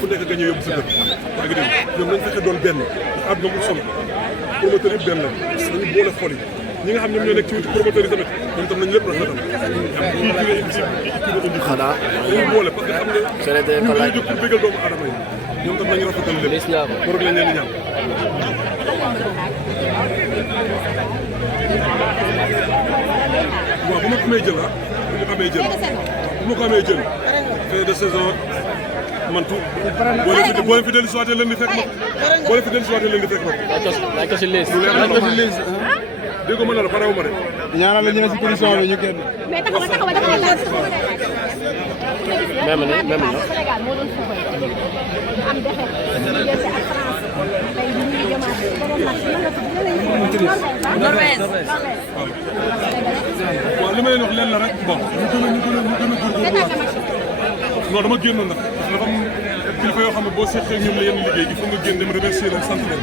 fu nekk nga ñëw yóbbu sa kër yaa ngi dégg ñoom nañ fexe doon benn àdduna mu solo promoteur yi benn la nañu boole xol yi ñi nga xam ne ñoo nekk ci wetu promoteur yi tamit ñoom tam nañ lépp rafetal xanaa dañu boole parce que xam nga Sénégal ñu jóg pour bégal doomu aadama yi ñoom tam nañu rafetal lépp pour lañ leen di ñaan waaw bu ma ko amee jël bu ma ko amee jël fin de saison man tout boo leen fi dellu siwaatee leen di fekk ma boo leen fi dellu siwaatee leen di fekk ma laaj ko si liis dégg ma ne la parewu ma de ñaanal la ñu ne si condition bi ñu génn. mais taxawal même ni même ñoo Sénégal moo doon football am defet diggante ak France tey ñu ngi jëmaat beneen match lan la tudd Norvège. waaw li ma leen wax leen la rek bon ñu gën a góorgóorlu non dama génnoon nag dafa am kilifa yoo xam ne boo seqee ñoom la yenn liggéey il faut nga génn dem remercier leen sant leen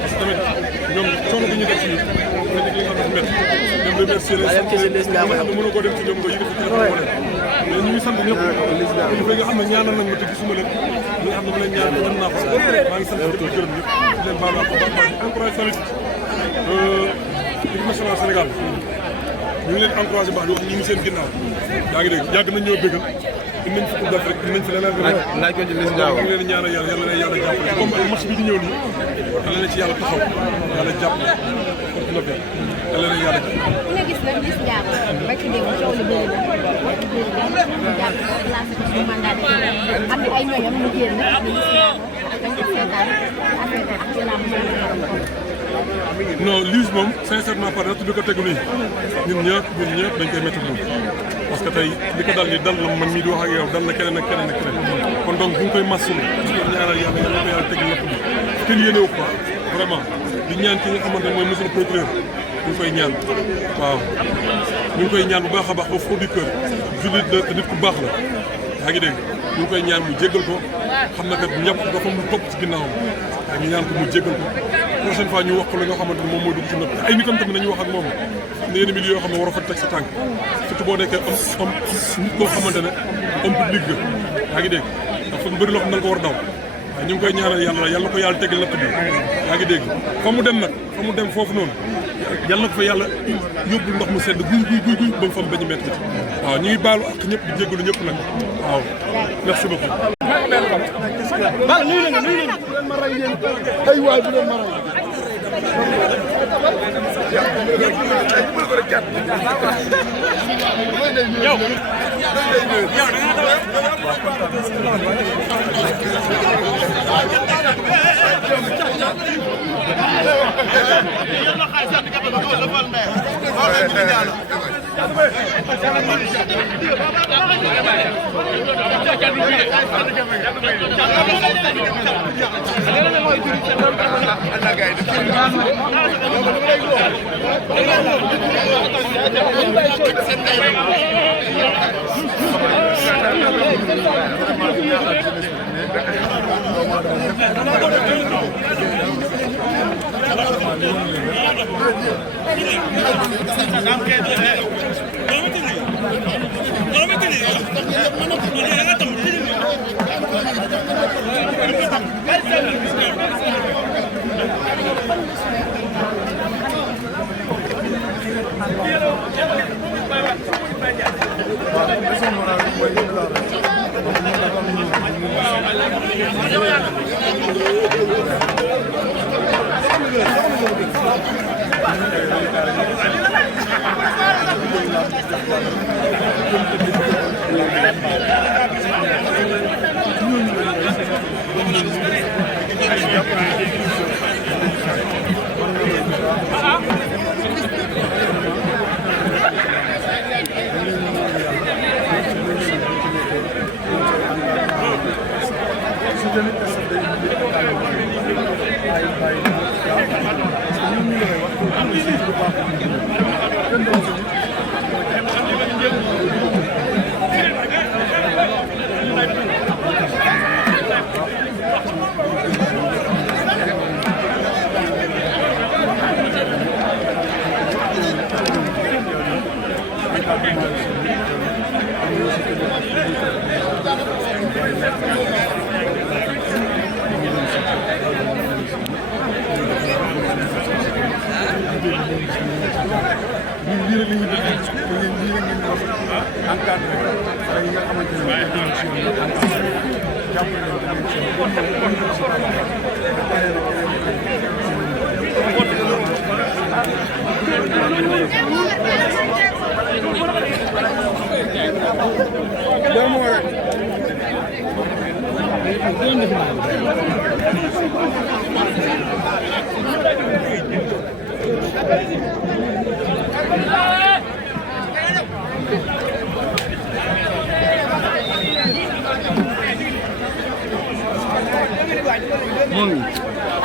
parce que tamit ñoom coono bi ñu def fii dañu li nga xam ne métti dem remercier leen sant leen mënoo koo dem ci ñoom nga yëkkati téléphone wala mais ñu ngi sant ñëpp kilifa yi nga xam ne ñaanal nañ ma te gisuma leen ñi nga xam ne mu leen ñaanal dem naa ko maa ngi sant ñëpp di gërëm ñëpp di leen baal wax baax baax di encouragé tamit équipe nationale Sénégal ñu ngi leen encouragé baax di wax ñu ngi seen ginnaaw yaa ngi dégg yàgg nañ ñoo bëggal indi nañ fi coupe d'Afrique indi nañ fi leneen laaj ko ci Liss Ndiago ñu ngi leen di ñaanal yàlla yàlla na yàlla jàppale ci comme match bi di ñëw nii yàlla na ci yàlla taxaw yàlla jàppale yàlla na yàlla ku ne gis nag Liss Ndiago ba ci démb coow li bëri na wax dëgg yàlla ñu jàpp ko placé ko ci mandat de dépôt am na ay ñooñam ñu génn Liss Ndiago dañ ko seetaan affaire ak ci làmb non Liss moom sincèrement par natt bi ko tegu nii ñun ñëpp dañ koy métti moom parce que tey li ko dal ni dal na man mii di wax ak yow dal na keneen ak keneen ak keneen kon donc bu ñu koy masul ñaanal yàlla yàlla ko yàlla teg natt bi kenn yéenewu ko vraiment di ñaan ki nga xamante ne mooy monsieur le procureur ñu ngi koy ñaan waaw ñu ngi koy ñaan bu baax a baax au fond du cœur jullit la te nit ku baax la yaa ngi dégg ñu ngi koy ñaan mu jéggal ko xam na kat ñëpp dafa am lu topp ci ginnaawam waaye ñu ñaan ko mu jéggal ko prochaine fois ñu wax ko la nga xamante ne moom mooy dugg ci nopp ay nitam tamit nañu wax ak moom ne yenn milieu yoo xam ne war a fa teg sa tànk surtout boo nekkee am nit koo xamante ne homme public ga yaa ngi dégg dafa bëri loo xam ne da nga ko war daw waaye ñu ngi koy ñaanal yàlla ko yàlla tegal natt bi yaa ngi dégg fa mu dem nag fa mu dem foofu noonu yàlla na ko fa yàlla yóbbul ndox mu sedd guy ba mu fa mu bañ a métti waaw ñu ngi baalu ak ñëpp di jéggalu ñëpp nag waaw merci beaucoup. Bal nuyu leen bu leen ma rey yéen ay waay bu leen ma rey.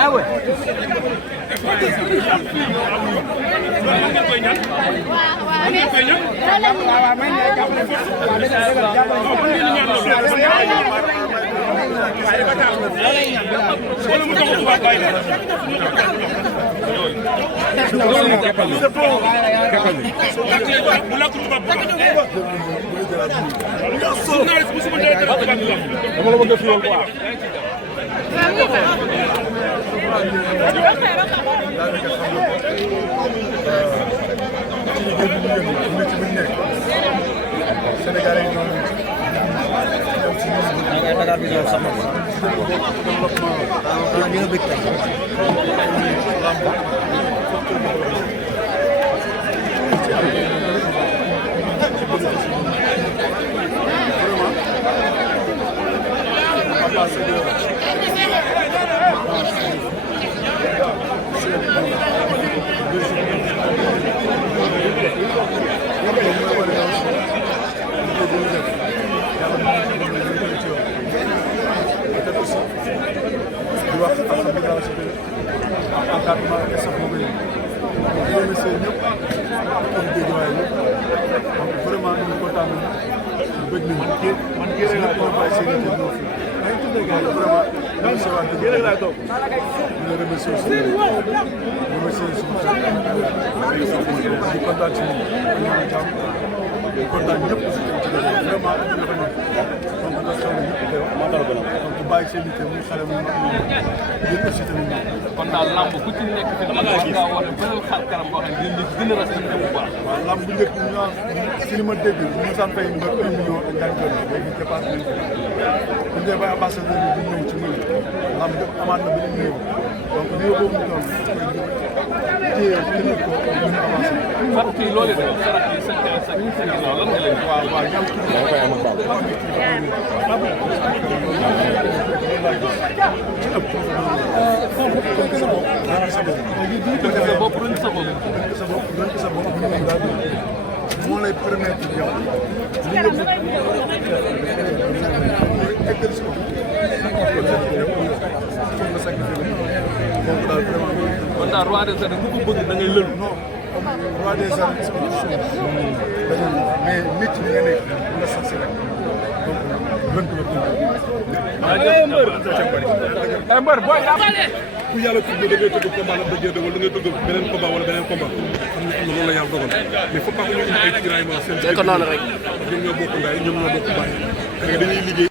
Ah ouais. Sénégalais yi ñoo Dakar Vision sama développement ñu bëgg tay kontaan ñëpp aussi ci vraiment ñu fa nekk donc nga xew na ñëpp koy wax donc bàyyi seen yitte muy xale mu mag yéen aussi tamit kon daal lamb ku ci nekk fi dama nga war a bëri xar kanam boo xam ne gën a respecté bu baax waaw lamb bu njëkk ñu si li ma dégg ñu san fay mbër 1 million ak daañu doon léegi dépassé nañ ko bu ñu bay ambassadeur bi ñëw ci muy lamb dëpp amaat na beneen niveau donc niveau boobu ñu doon téye tenir ko mën a avancé sax kii loolu de sarak yi sa ginnaaw lan nga leen waaw waaw ñam ci moo lay permettre yow ñu eggal si ko kon daal roi des arènes ku ko bëgg da ngay lëlu non roi des arènes mais nit ñi nga nekk nga sax si rek donc lënt la mbër booy ku yàlla tudd da ngay tëgg combat la bëggee wala da ngay tëgg beneen combat wala beneen combat xam ne am na loolu la yàlla dogal mais faut pas que ñu indi ay tiraillement seen ko noonu rek ñoom ñoo bokk ndaay ñoom ñoo bokk baay dañuy liggéey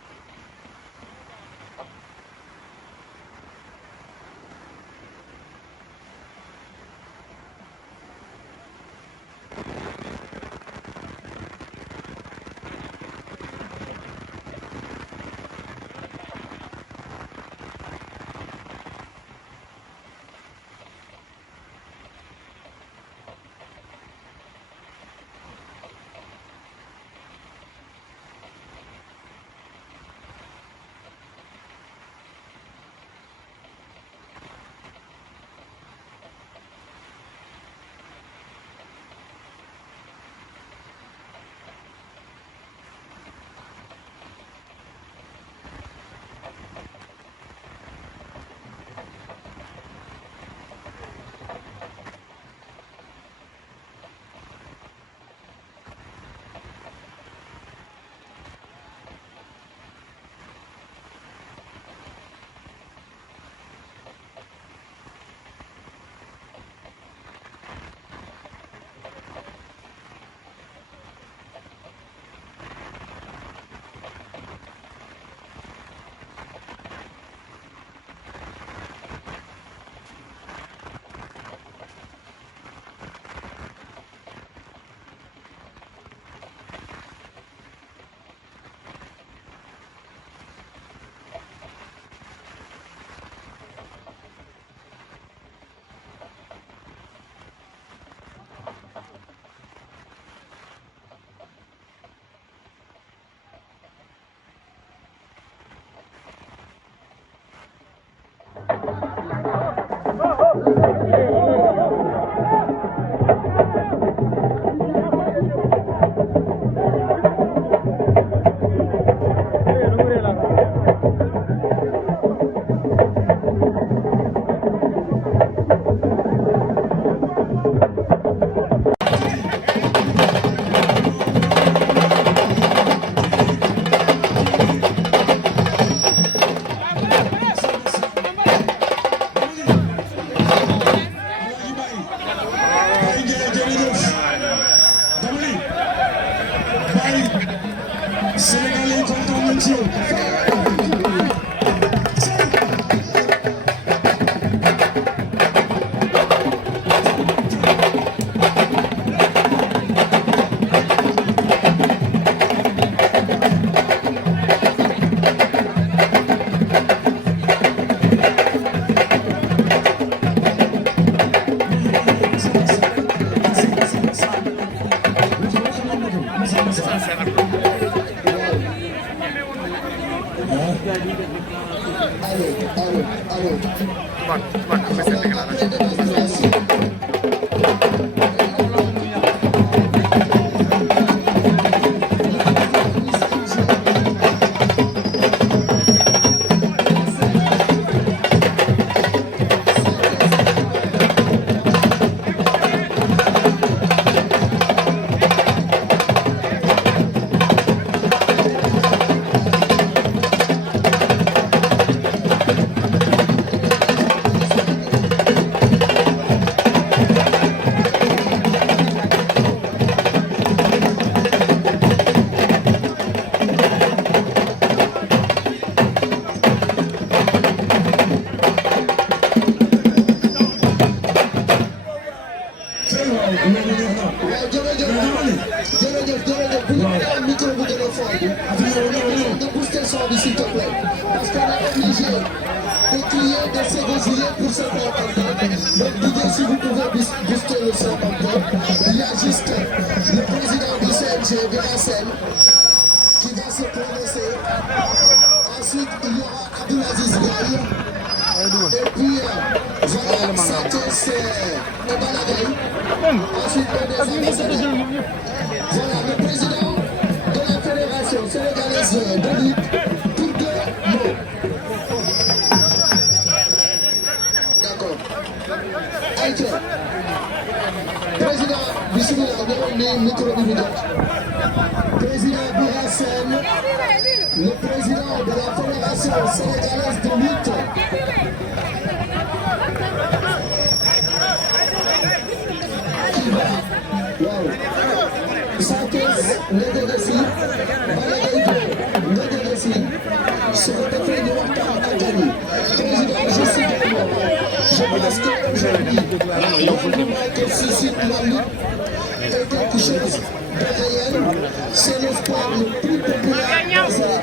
C'est le sport le plus populaire au Sénégal.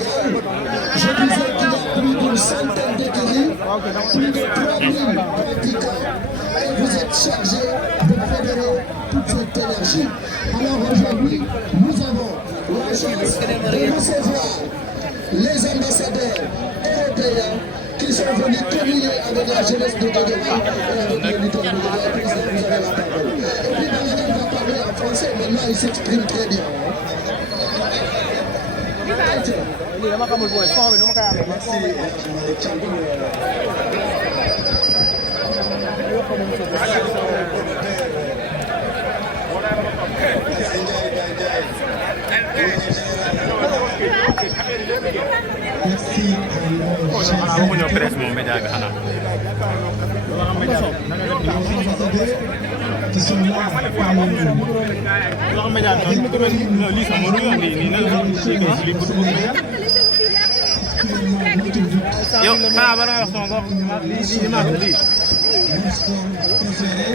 Je disais qu'il y a plus d'une centaine d'écuries, plus de 3000 pratiquants, et vous êtes chargé de fédérer toute cette énergie. Alors aujourd'hui, nous avons la chance de recevoir les ambassadeurs européens qui sont venus communier avec la jeunesse de Guédiawaye et avec les lutteurs de Guédiawaye. Président, vous avez la parole. Et puis Bargain va parler en français, maintenant il s'exprime très bien. Qui sont là parmi nous. Mon sport préféré,